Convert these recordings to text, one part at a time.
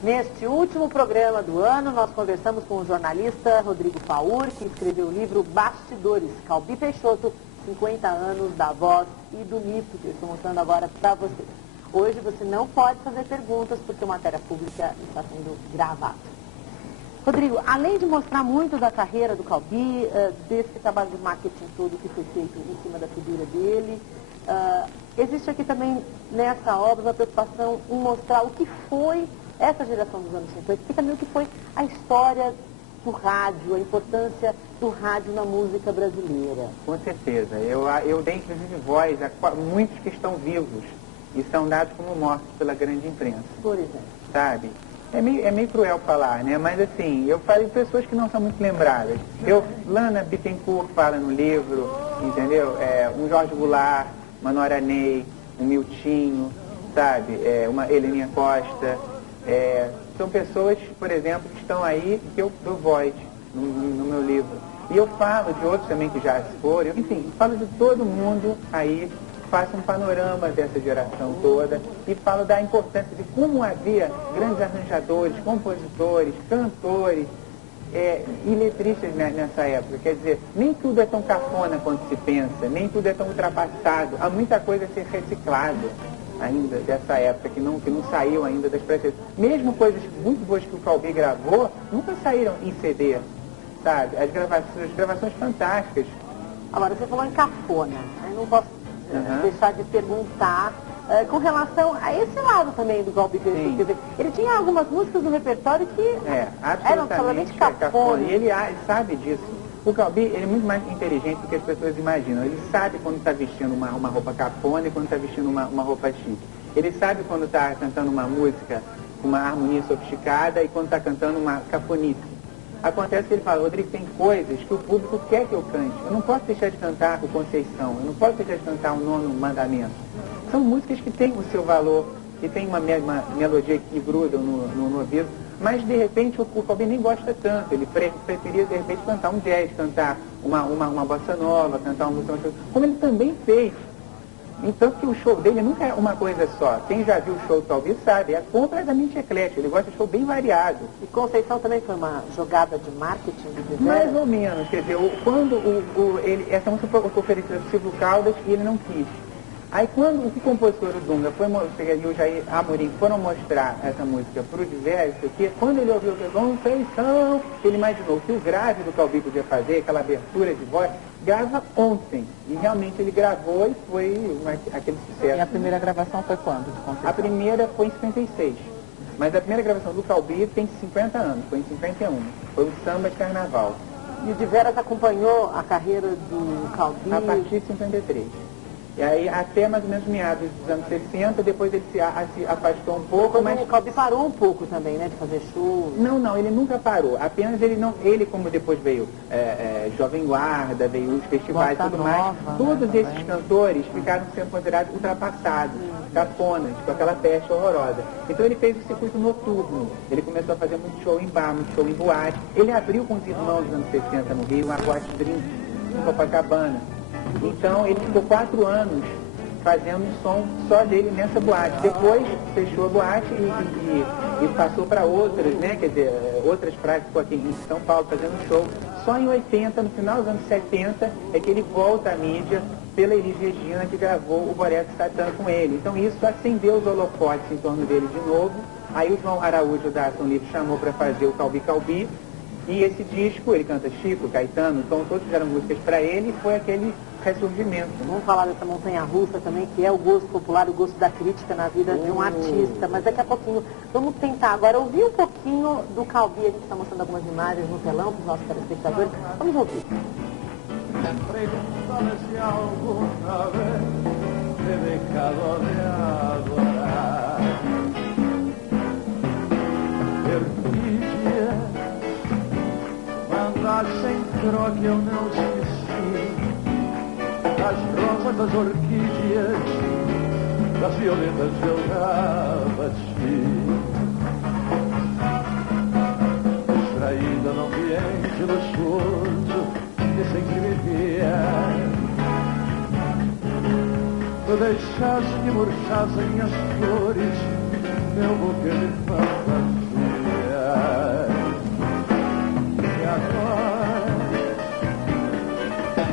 Neste último programa do ano, nós conversamos com o jornalista Rodrigo Faur, que escreveu o livro Bastidores, Calbi Peixoto, 50 anos da voz e do mito, que eu estou mostrando agora para vocês. Hoje você não pode fazer perguntas, porque a matéria pública está sendo gravada. Rodrigo, além de mostrar muito da carreira do Calbi, desse trabalho de marketing todo que foi feito em cima da figura dele, existe aqui também, nessa obra, uma preocupação em mostrar o que foi essa geração dos anos 50, e também o que foi a história do rádio, a importância do rádio na música brasileira. Com certeza. Eu dei, inclusive, voz a muitos que estão vivos e são dados como mortos pela grande imprensa. Por exemplo. Sabe? É meio cruel falar, né? Mas, assim, eu falo de pessoas que não são muito lembradas. Lana Bittencourt fala no livro, entendeu? Um Jorge Goulart, uma Nora Ney, um Miltinho, sabe? Uma Heleninha Costa. São pessoas, por exemplo, que estão aí, que eu dou voz no meu livro. E eu falo de outros também que já se foram, enfim, falo de todo mundo aí, faço um panorama dessa geração toda e falo da importância de como havia grandes arranjadores, compositores, cantores e letristas nessa época. Quer dizer, nem tudo é tão cafona quanto se pensa, nem tudo é tão ultrapassado, há muita coisa a ser reciclada ainda dessa época, que não saiu ainda das prateleiras. Mesmo coisas muito boas que o Calbi gravou, nunca saíram em CD, sabe? As gravações fantásticas. Agora, você falou em cafona, eu não posso deixar de perguntar com relação a esse lado também do Calbi Peixoto. Quer dizer, ele tinha algumas músicas no repertório que eram absolutamente cafona. E ele sabe disso. O Calbi, ele é muito mais inteligente do que as pessoas imaginam. Ele sabe quando está vestindo uma roupa cafona e quando está vestindo uma roupa chique. Ele sabe quando está cantando uma música com uma harmonia sofisticada e quando está cantando uma cafonice. Acontece que ele fala, Rodrigo, tem coisas que o público quer que eu cante. Eu não posso deixar de cantar o Conceição, eu não posso deixar de cantar o Nono Mandamento. São músicas que têm o seu valor, que tem uma melodia que gruda no ouvido. Mas, de repente, o Calbi nem gosta tanto. Ele preferia, de repente, cantar um jazz, cantar uma bossa nova, cantar uma música... Como ele também fez. Então, que o show dele nunca é uma coisa só. Quem já viu o show do Calbi sabe, é completamente eclético. Ele gosta de show bem variado. E Conceição também foi uma jogada de marketing de Deveras? Mais ou menos. Quer dizer, essa música foi oferecida para o Silvio Caldas e ele não quis. Aí quando o compositor, o Dunga, e o Jair Amorim foram mostrar essa música para o Diverso, quando ele ouviu o Conceição, ele imaginou que o grave do Calbi podia fazer, aquela abertura de voz, grava ontem. E realmente ele gravou e foi aquele sucesso. E a primeira gravação foi quando? A primeira foi em 56. Mas a primeira gravação do Calbi tem 50 anos, foi em 51. Foi o Samba de Carnaval. E o Diveras acompanhou a carreira do Calbi? A partir de 53. E aí, até mais ou menos meados dos anos 60, depois ele se afastou um pouco, mas... O Calbi parou um pouco também, né, de fazer show? Não, ele nunca parou. Apenas ele como depois veio Jovem Guarda, veio os festivais e tudo mais, todos esses cantores ficaram sendo considerados ultrapassados, cafonas, com aquela peste horrorosa. Então ele fez o circuito noturno. Ele começou a fazer muito show em bar, muito show em boate. Ele abriu com os irmãos dos anos 60 no Rio, uma boate drink, em Copacabana. Então ele ficou 4 anos fazendo um som só dele nessa boate. Depois fechou a boate e passou para outras, né? Quer dizer, outras praias, ficou aqui em São Paulo fazendo show. Só em 80, no final dos anos 70, é que ele volta à mídia pela Elis Regina, que gravou o Boreto Satã com ele. Então isso acendeu os holofotes em torno dele de novo. Aí o João Araújo da Ação Livre chamou para fazer o Calbi. E esse disco, ele canta Chico, Caetano, então todos fizeram músicas para ele e foi aquele ressurgimento. Vamos falar dessa montanha-russa também, que é o gosto popular, o gosto da crítica na vida de um artista. Mas daqui a pouquinho, vamos tentar agora ouvir um pouquinho do Calbi. A gente está mostrando algumas imagens no telão para os nossos telespectadores. Vamos ouvir. Sem troca eu não esqueci as rosas, das orquídeas, das violetas eu já bati. Distraída no ambiente luxuoso que sempre vivia, tu deixaste, murchaste minhas flores, meu buquê de fantasia.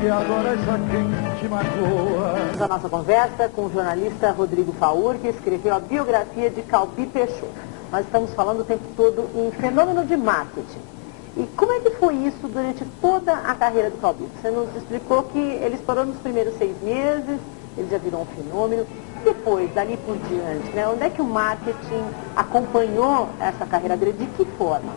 que agora essa quem te magoa. A nossa conversa com o jornalista Rodrigo Faur, que escreveu a biografia de Calbi Peixoto. Nós estamos falando o tempo todo em fenômeno de marketing. E como é que foi isso durante toda a carreira do Calbi? Você nos explicou que ele estourou nos primeiros 6 meses, ele já virou um fenômeno. Depois, dali por diante, né? Onde é que o marketing acompanhou essa carreira dele? De que forma?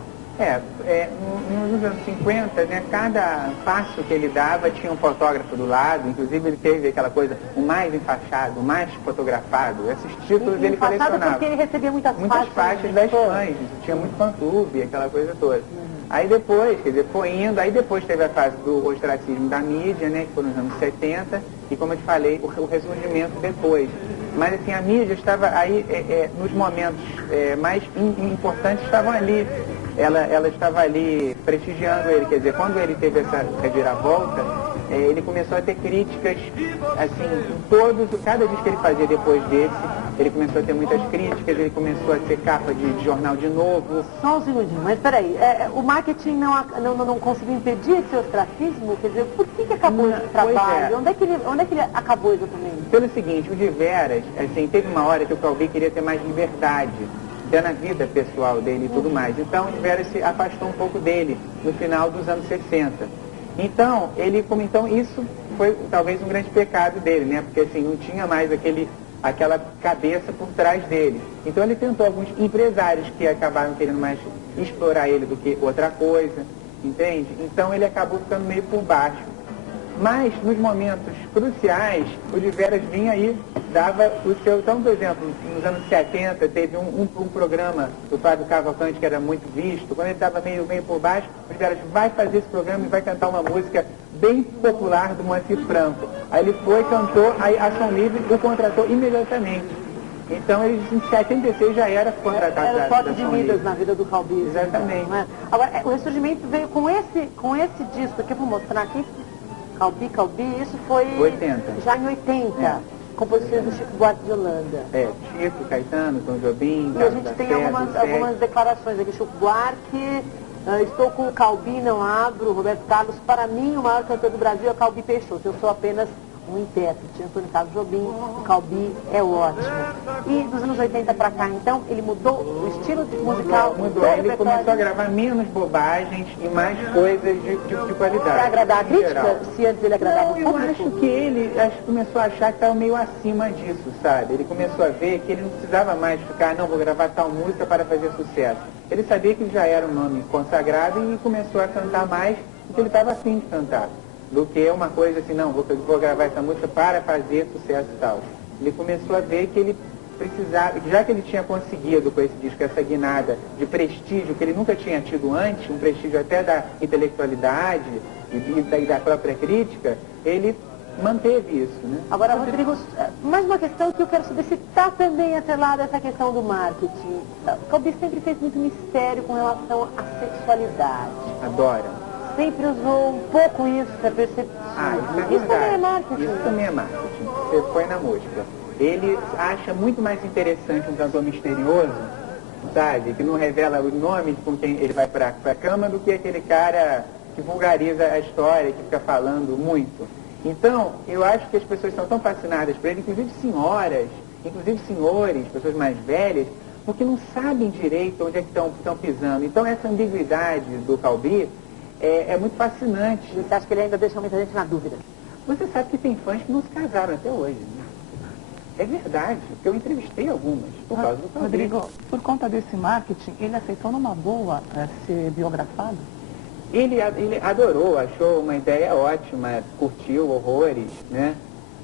Nos anos 50, né, cada passo que ele dava tinha um fotógrafo do lado, inclusive ele teve aquela coisa, o mais enfaixado, o mais fotografado, esses títulos ele colecionava. Porque ele recebia muitas faixas das fãs, tinha muito fã-clube, aquela coisa toda. Aí depois, quer dizer, foi indo, aí depois teve a fase do ostracismo da mídia, né, que foi nos anos 70, e como eu te falei, o ressurgimento depois. Mas assim, a mídia estava aí, nos momentos mais importantes, estavam ali. Ela estava ali prestigiando ele, quer dizer, quando ele teve essa reviravolta, ele começou a ter críticas, assim, cada disco que ele fazia depois desse, ele começou a ter muitas críticas, ele começou a ser capa de jornal de novo. Só um segundinho, mas peraí, o marketing não conseguiu impedir esse ostracismo? Quer dizer, por que acabou esse trabalho? Onde é que ele acabou exatamente? Pelo seguinte, o de Veras, assim, teve uma hora que o Calbi queria ter mais liberdade, até na vida pessoal dele e tudo mais. Então, o Veras se afastou um pouco dele no final dos anos 60. Então, isso foi talvez um grande pecado dele, né? Porque assim, não tinha mais aquela cabeça por trás dele. Então ele tentou alguns empresários que acabaram querendo mais explorar ele do que outra coisa, entende? Então ele acabou ficando meio por baixo. Mas nos momentos cruciais, o de Veras vinha aí, dava o seu... Então, por exemplo, nos anos 70 teve um programa do Fábio Cavalcante que era muito visto. Quando ele estava meio por baixo, o de Veras vai fazer esse programa e vai cantar uma música bem popular do Moacir Franco. Aí ele foi, cantou, aí a Som Livre o contratou imediatamente. Então ele em 76 já era contratado. Era o foco de Midas na vida do Calbi. Exatamente. Então, né? Agora, o ressurgimento veio com esse disco aqui, eu vou mostrar aqui. Calbi, isso foi 80. Já em 80. Composições do Chico Buarque de Holanda. Chico, Caetano, Tom Jobim, e a gente tem algumas declarações aqui. Chico Buarque, estou com o Calbi, não abro. Roberto Carlos, para mim o maior cantor do Brasil é Calbi Peixoto. Eu sou apenas um intérprete. Antônio Carlos Jobim, o Calbi é ótimo. E dos anos 80 para cá, então, ele mudou o estilo musical? Mudou. Ele começou a gravar menos bobagens e mais coisas de qualidade. Para agradar a crítica? Se antes ele agradava o público? Eu acho que ele começou a achar que estava meio acima disso, sabe? Ele começou a ver que ele não precisava mais ficar, não, vou gravar tal música para fazer sucesso. Ele sabia que ele já era um nome consagrado e começou a cantar mais porque ele estava afim de cantar. Do que uma coisa assim, não, vou gravar essa música para fazer sucesso e tal. Ele começou a ver que ele precisava, já que ele tinha conseguido com esse disco essa guinada de prestígio que ele nunca tinha tido antes, um prestígio até da intelectualidade e da própria crítica, ele manteve isso, né? Agora, Rodrigo, mais uma questão que eu quero saber se está também atrelada a essa questão do marketing. O Calbi sempre fez muito mistério com relação à sexualidade. Adora. Sempre usou um pouco isso, a percepção. Isso também é marketing. Isso também é marketing. Você põe na música. Ele acha muito mais interessante um cantor misterioso, sabe? Que não revela o nome com quem ele vai para a cama do que aquele cara que vulgariza a história, que fica falando muito. Então, eu acho que as pessoas estão tão fascinadas por ele, inclusive senhoras, inclusive senhores, pessoas mais velhas, porque não sabem direito onde é que estão pisando. Então, essa ambiguidade do Calbi é muito fascinante. Você acha que ele ainda deixa muita gente na dúvida? Você sabe que tem fãs que não se casaram até hoje, né? É verdade, porque eu entrevistei algumas por causa do Calbi. Rodrigo, por conta desse marketing, ele aceitou numa boa ser biografado? Ele adorou, achou uma ideia ótima, curtiu horrores, né?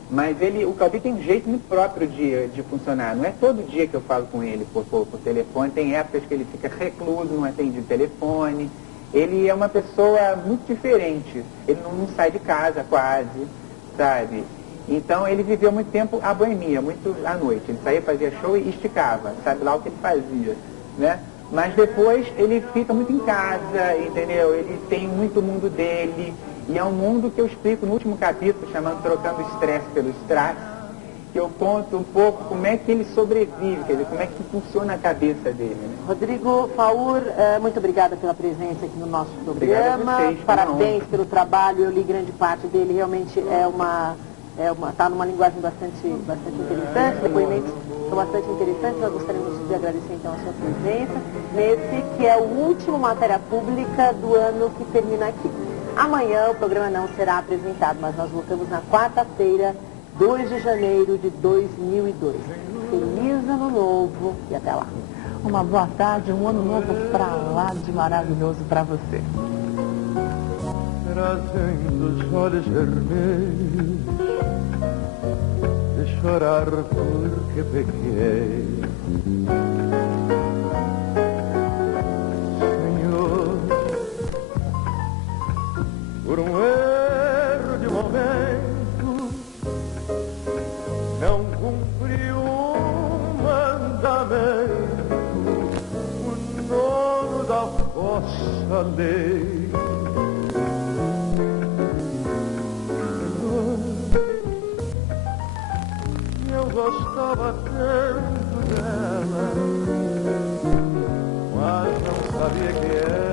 Mas o Calbi tem um jeito muito próprio de funcionar. Não é todo dia que eu falo com ele por telefone, tem épocas que ele fica recluso, não atende o telefone. Ele é uma pessoa muito diferente, ele não sai de casa quase, sabe? Então ele viveu muito tempo a boemia, muito à noite. Ele saía, fazia show e esticava, sabe lá o que ele fazia, né? Mas depois ele fica muito em casa, entendeu? Ele tem muito mundo dele, e é um mundo que eu explico no último capítulo, chamado Trocando Estresse pelo Strass, que eu conto um pouco como é que ele sobrevive, quer dizer, como é que funciona a cabeça dele. Né? Rodrigo Faur, muito obrigada pela presença aqui no nosso programa. Vocês, parabéns pelo trabalho, eu li grande parte dele, realmente está numa linguagem bastante interessante, depoimentos são bastante interessantes, nós gostaríamos de agradecer então a sua presença, nesse que é o último matéria pública do ano que termina aqui. Amanhã o programa não será apresentado, mas nós voltamos na quarta-feira, 2 de janeiro de 2002. Feliz Ano Novo e até lá. Uma boa tarde, um ano novo pra lá de maravilhoso para você. Trazendo os olhos vermelhos de chorar porque pequei. Senhor, por um erro de momento não cumpri um mandamento, o nono da vossa lei. Eu gostava tanto dela, mas não sabia que era